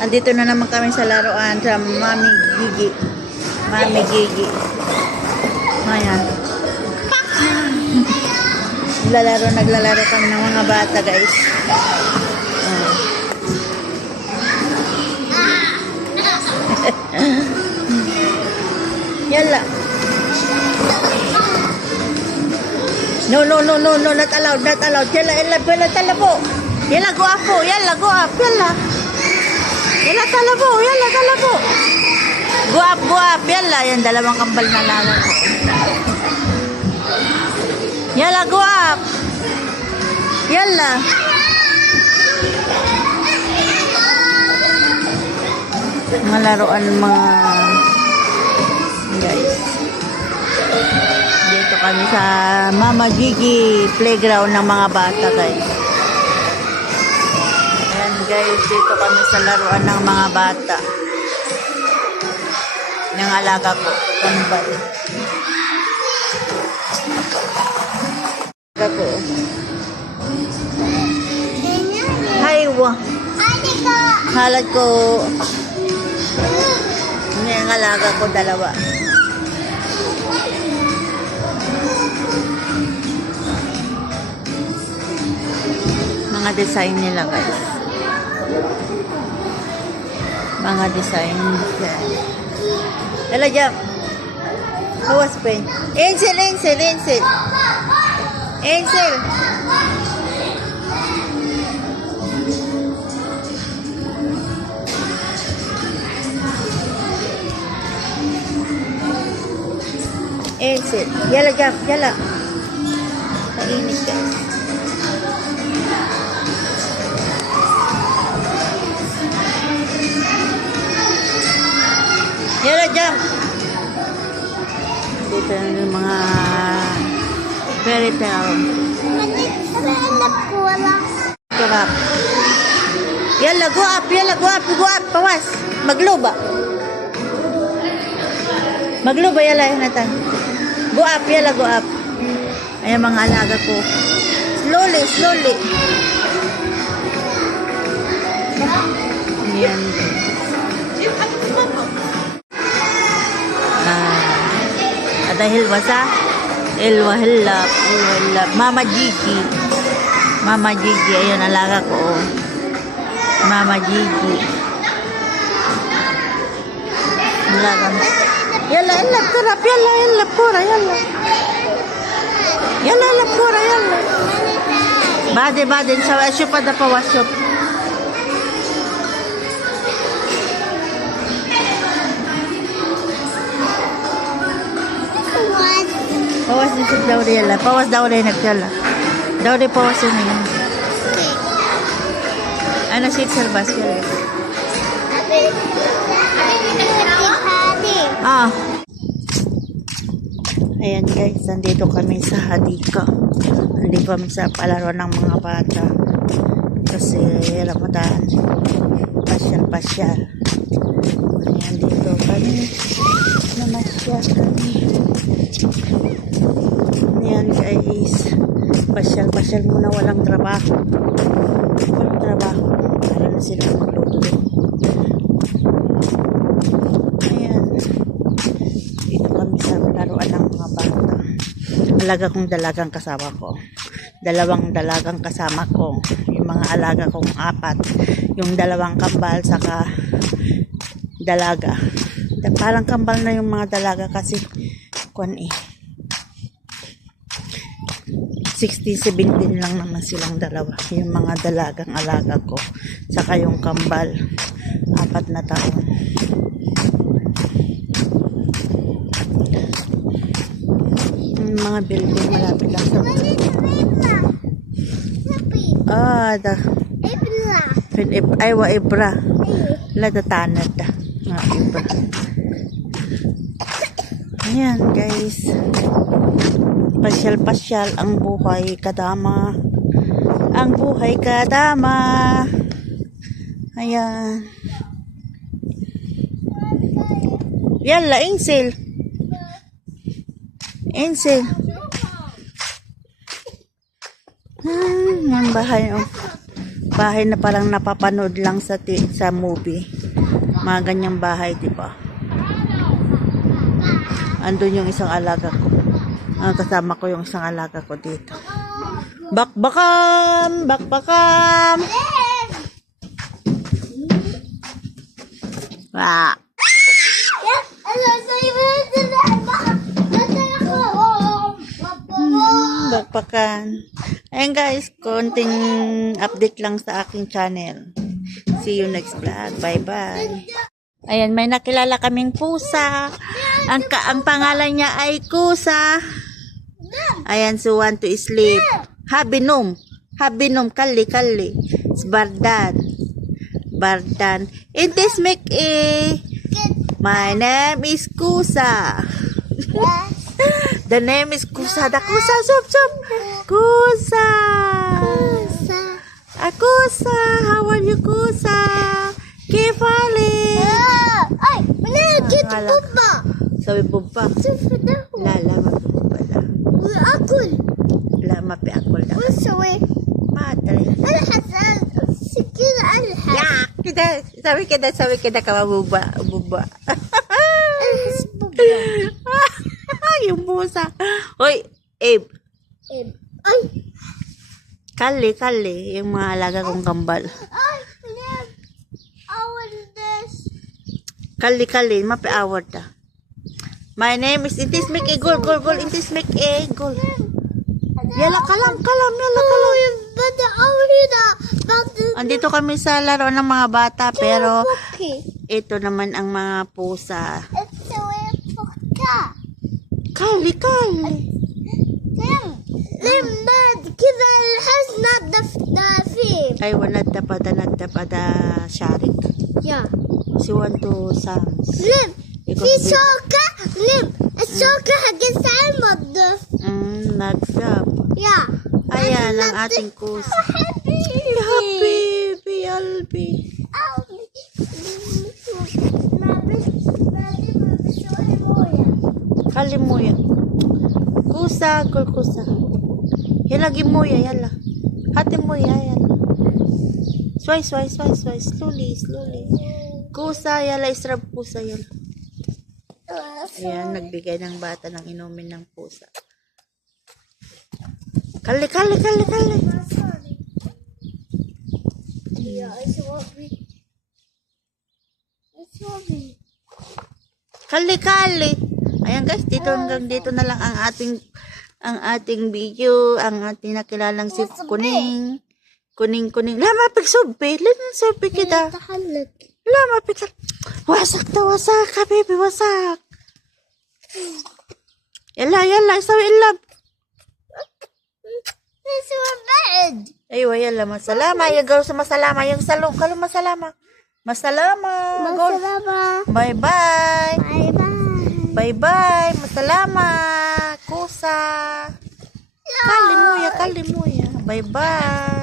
Andito na naman kami sa laruan sa Mami Gigi. Mami Gigi. Ayan. Naglalaro kami ng mga bata, guys. Yala. No, not allowed. Yala, talabo. Yala, go up po. Yala, go up. Yala. Yala, talabo. Go up. Yala, yan, dalawang kambal na naman ko. Yala, go up. Yala. Mga laruan, mga guys. Dito kami sa Mama Gigi playground ng mga bata, guys. Ayan, guys, dito kami sa laruan ng mga bata. Yung alaga ko, kambal. Ako. Haywa. Halad ko. Hindi ang alaga ko, dalawa. Mga design nila, guys. Mga design. Hala, jump. Hawas pa yun. Ansel. Yala, jump. Yala. Kainit, guys. Yala, jump. Dito yung mga fairy tale. Yala, go up. Pawas. Magluba, yala, Nathan. Go up. Ayan mga alaga ko. Slowly. Ayan. Dahil basa ilwahilap Mama Gigi, ayun alaga ko. Mama Gigi alaga. Yala, ilap karap. Yala pura. Bade sa asyop ada pawasyop. Pawas din siya daw rin. Pawas daw rin nagtala. Pawas yun yun. Ano siya sa basket? Ayan, guys, nandito kami sa Hadika. Nandito kami sa palaro ng mga bata. Kasi Ramadan. Pasyal. Ayan, dito kami. Namasyal kami. Ayan, guys. Pasyal muna, walang trabaho. Para na sila magluto doon. Ayan. Dito kami sa laruan ng mga bata. Alaga kong dalagang kasama ko. Dalawang dalagang kasama ko. Yung mga alaga kong 4. Yung dalawang kambal saka dalaga. Parang kambal na yung mga dalaga kasi 16-17 lang naman silang dalawa. Yung mga dalagang alaga ko. Saka yung kambal. 4 na taon. Yung mga building malapit lang sa ibra. Ladatanad. Ibra. Ayan, guys. Pasyal ang buhay kadama. Ayan. Yala, Ansel. Yan bahay. Bahay na parang napapanood lang sa movie. Mga ganyang bahay, di ba? Andun yung isang alaga ko. Kasama ko yung isang alaga ko dito. Bakbakam! Bakbakam! Ah! Bakbakan. Ayan guys, konting update lang sa aking channel. See you next vlog. Bye-bye. Ayan, may nakilala kaming pusa. Ang pangalan niya ay Kusa. Ayan, so want to sleep. Habinum. Habinum, kali. Bardan. Bardan. In this make my name is Kusa. The name is Kusa. The Kusa, sup. Kusa. Kusa. How are you, Kusa? Kifali. Ay, manakit bumba. Sabi bumba. Lala, mabumba lang. Akul. Lama pe akol lang. Usawi. Madre. Alhasan. Sikira alhasan. Yak! Sabi kita ka mabuba. Buba. Alhas bumba. Yung pusa. Hoy, Abe. Ay. Kali. Yung mga alaga kong kambal. Ay, manag. Awan this. Kali. Mapi-award ta. My name is Intis make a goal. Intis make a goal. Yala kalam. Bada awrida. Andito kami sa laro ng mga bata pero Okay. ito naman ang mga pusa. It's a way for ka. Kali. Limad كذا الحزنة دفيم. Ay, nagtapada sharik. Yeah. Si want to Sams. لم Ikaw في si- شوكة لم الشوكة حق السعر مضف. Nag-stop. Yeah. Ayan ang ating kusa. Happy, Albi. Kalimuya. Kusa. Yala gimuya, yala. Hati muya, yala. Sway. Slowly. Kusa, yala. Israb kusa, yala. Ayan, nagbigay ng bata ng inumin ng pusa. Kali. Yeah, it's Robbie. Kali. Ayan guys, hanggang dito na lang ang ating video, ang ating nakilalang si Kuning. Kuning. Lama pigsobe, linan sobe kita. تحلك. Lama pig. Wasak ka, baby, wasak. Yala, sawi ilab. It's بعد. Aywa, yala, masalama. Yung garo sa masalama. Yung salong, masalama. Masalama. Masalama. Bye-bye. Bye-bye. Masalama. Kusa. Kalimuya. Bye-bye.